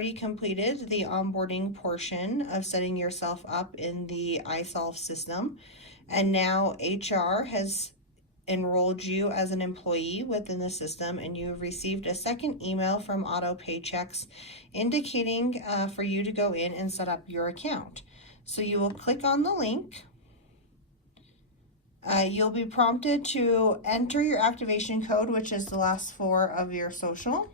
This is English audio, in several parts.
already completed the onboarding portion of setting yourself up in the iSolve system, and now HR has enrolled you as an employee within the system, and you have received a second email from Auto Paychecks indicating for you to go in and set up your account. So you will click on the link. You'll be prompted to enter your activation code, which is the last four of your social,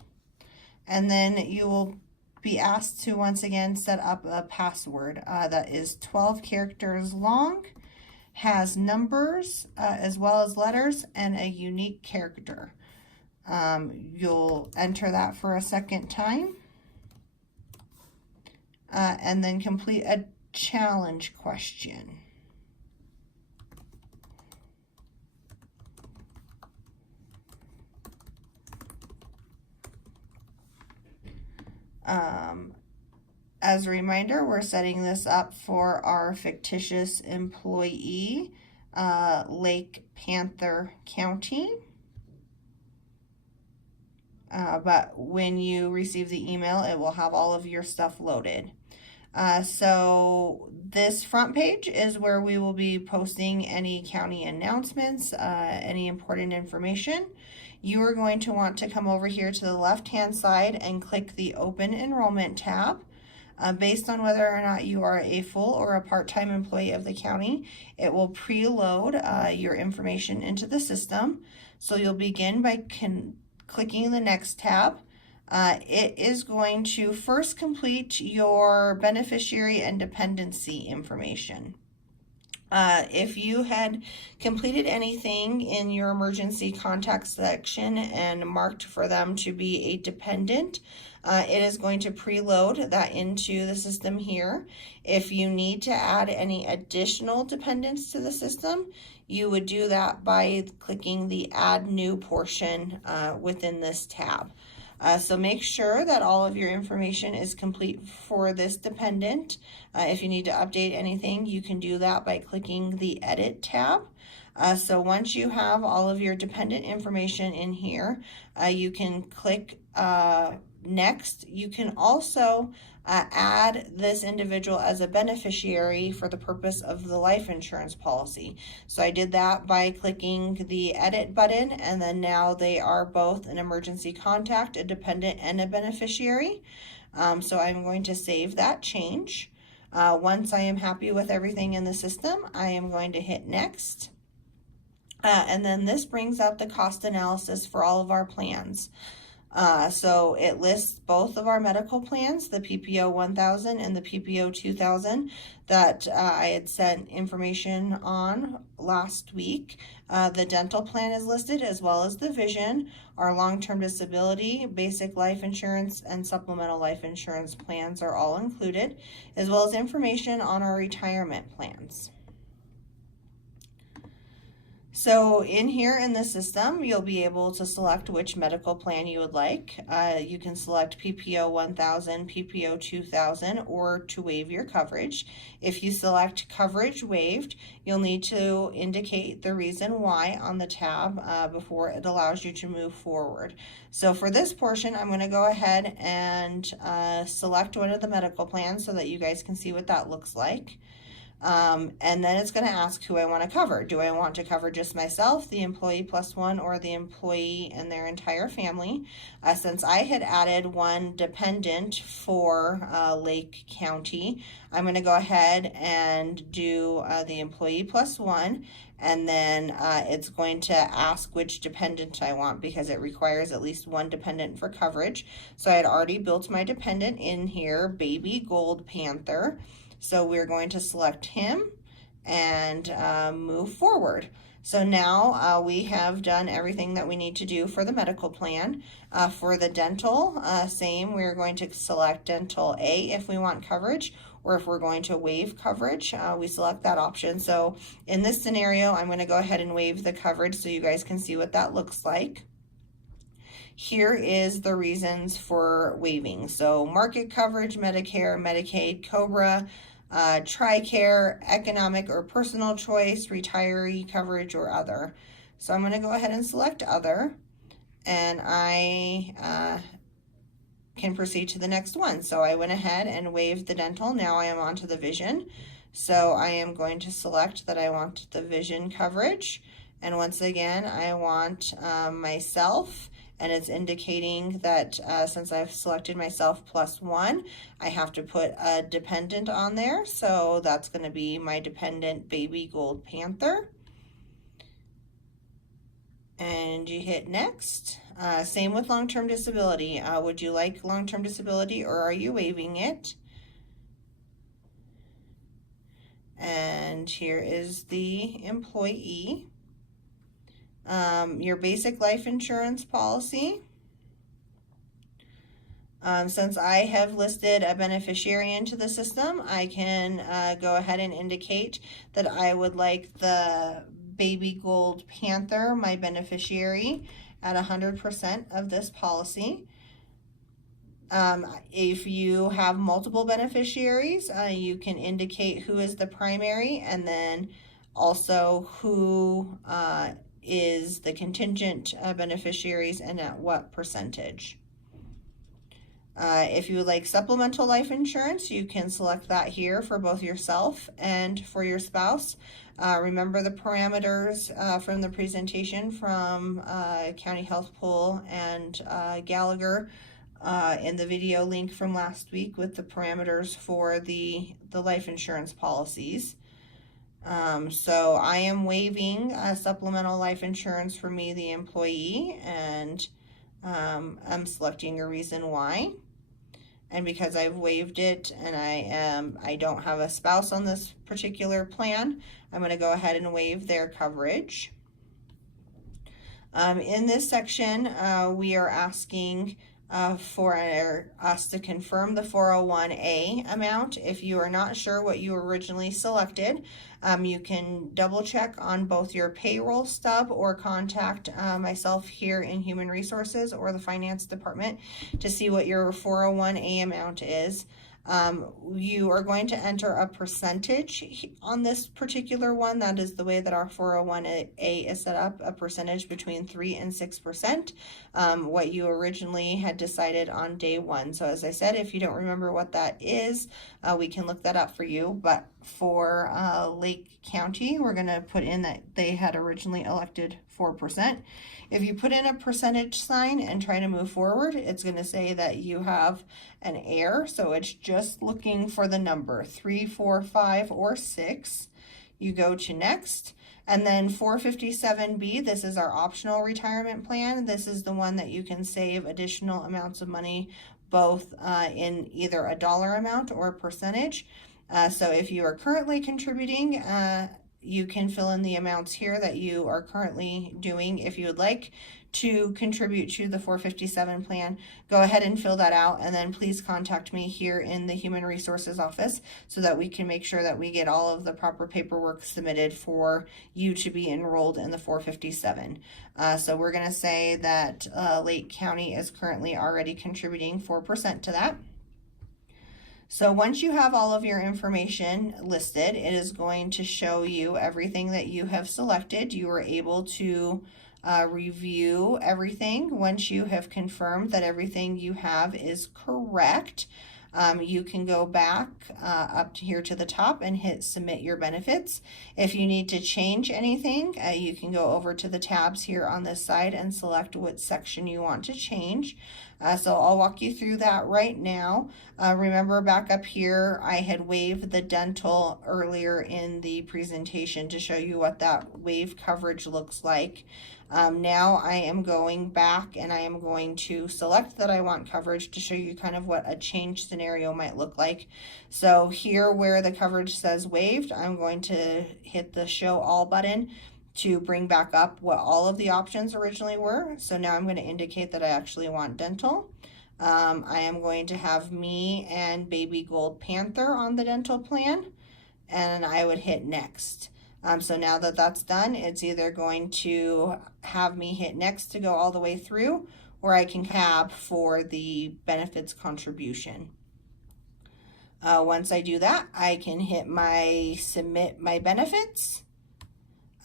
and then you will be asked to once again set up a password that is 12 characters long, has numbers as well as letters, and a unique character. You'll enter that for a second time and then complete a challenge question. As a reminder, we're setting this up for our fictitious employee, Lake Panther County. But when you receive the email, it will have all of your stuff loaded. So this front page is where we will be posting any county announcements, any important information. You are going to want to come over here to the left-hand side and click the Open Enrollment tab. Based on whether or not you are a full or a part-time employee of the county, it will preload your information into the system. So you'll begin by clicking the Next tab. It is going to first complete your beneficiary and dependency information. If you had completed anything in your emergency contact section and marked for them to be a dependent, it is going to preload that into the system here. If you need to add any additional dependents to the system, you would do that by clicking the Add New portion within this tab. So make sure that all of your information is complete for this dependent. If you need to update anything, you can do that by clicking the Edit tab. So once you have all of your dependent information in here, you can click Next. You can also add this individual as a beneficiary for the purpose of the life insurance policy. So I did that by clicking the Edit button, and then now they are both an emergency contact, a dependent, and a beneficiary. So I'm going to save that change. Once I am happy with everything in the system, I am going to hit Next. And then this brings up the cost analysis for all of our plans. So it lists both of our medical plans, the PPO 1000 and the PPO 2000 that I had sent information on last week. The dental plan is listed as well as the vision. Our long-term disability, basic life insurance, and supplemental life insurance plans are all included, as well as information on our retirement plans. So in here in the system, you'll be able to select which medical plan you would like. You can select PPO 1000, PPO 2000, or to waive your coverage. If you select coverage waived, you'll need to indicate the reason why on the tab before it allows you to move forward. So for this portion, I'm going to go ahead and select one of the medical plans so that you guys can see what that looks like. And then it's going to ask who I want to cover. Do I want to cover just myself, the employee plus one, or the employee and their entire family? Since I had added one dependent for Lake County, I'm going to go ahead and do the employee plus one, and then it's going to ask which dependent I want because it requires at least one dependent for coverage. So I had already built my dependent in here, Baby Gold Panther. So we're going to select him and move forward. So now we have done everything that we need to do for the medical plan. For the dental, same, we're going to select dental A if we want coverage, or if we're going to waive coverage, we select that option. So in this scenario, I'm going to go ahead and waive the coverage so you guys can see what that looks like. Here is the reasons for waiving. So market coverage, Medicare, Medicaid, COBRA, TRICARE, economic or personal choice, retiree coverage, or other. So I'm going to go ahead and select other, and I can proceed to the next one. So I went ahead and waived the dental. Now I am on to the vision. So I am going to select that I want the vision coverage. And once again, I want myself, and it's indicating that since I've selected myself +1, I have to put a dependent on there. So that's going to be my dependent Baby Gold Panther. And you hit next. Same with long-term disability. Would you like long-term disability, or are you waiving it? And here is the employee. Your basic life insurance policy. Since I have listed a beneficiary into the system, I can go ahead and indicate that I would like the Baby Gold Panther, my beneficiary, at 100% of this policy. If you have multiple beneficiaries, you can indicate who is the primary, and then also who is the contingent beneficiaries and at what percentage. If you would like supplemental life insurance, you can select that here for both yourself and for your spouse. Remember the parameters from the presentation from County Health Pool and Gallagher in the video link from last week with the parameters for the life insurance policies. So I am waiving supplemental life insurance for me, the employee, and I'm selecting a reason why. And because I've waived it and I don't have a spouse on this particular plan, I'm going to go ahead and waive their coverage. In this section, we are asking for us to confirm the 401A amount. If you are not sure what you originally selected, you can double check on both your payroll stub or contact myself here in Human Resources or the Finance Department to see what your 401A amount is. You are going to enter a percentage on this particular one. That is the way that our 401A is set up, a percentage between 3 and 6%, what you originally had decided on day one. So as I said, if you don't remember what that is, we can look that up for you. But for Lake County, we're going to put in that they had originally elected 4%. If you put in a percentage sign and try to move forward, it's going to say that you have an error. So it's just looking for the number 3, 4, 5, or 6. You go to next. And then 457B, this is our optional retirement plan. This is the one that you can save additional amounts of money, both in either a dollar amount or a percentage. So if you are currently contributing, you can fill in the amounts here that you are currently doing. If you would like to contribute to the 457 plan, go ahead and fill that out, and then please contact me here in the Human Resources office so that we can make sure that we get all of the proper paperwork submitted for you to be enrolled in the 457. So we're going to say that Lake County is currently already contributing 4% to that. So once you have all of your information listed, it is going to show you everything that you have selected. You are able to review everything. Once you have confirmed that everything you have is correct, you can go back up to here to the top and hit submit your benefits. If you need to change anything, you can go over to the tabs here on this side and select what section you want to change. So I'll walk you through that right now. Remember back up here, I had waived the dental earlier in the presentation to show you what that waive coverage looks like. Now I am going back and I am going to select that I want coverage to show you kind of what a change scenario might look like. So here where the coverage says waived, I'm going to hit the show all button to bring back up what all of the options originally were. So now I'm going to indicate that I actually want dental. I am going to have me and Baby Gold Panther on the dental plan, and I would hit next. So now that that's done, it's either going to have me hit next to go all the way through, or I can tab for the benefits contribution. Once I do that, I can hit my submit my benefits.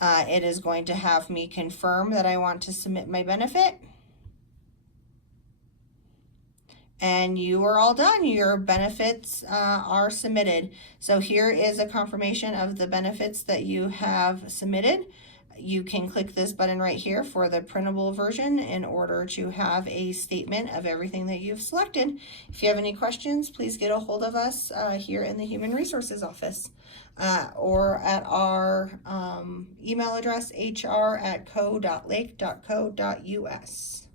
It is going to have me confirm that I want to submit my benefit. and you are all done. Your benefits are submitted. So here is a confirmation of the benefits that you have submitted. You can click this button right here for the printable version in order to have a statement of everything that you've selected. If you have any questions, please get a hold of us here in the Human Resources office or at our email address, hr@co.lake.co.us.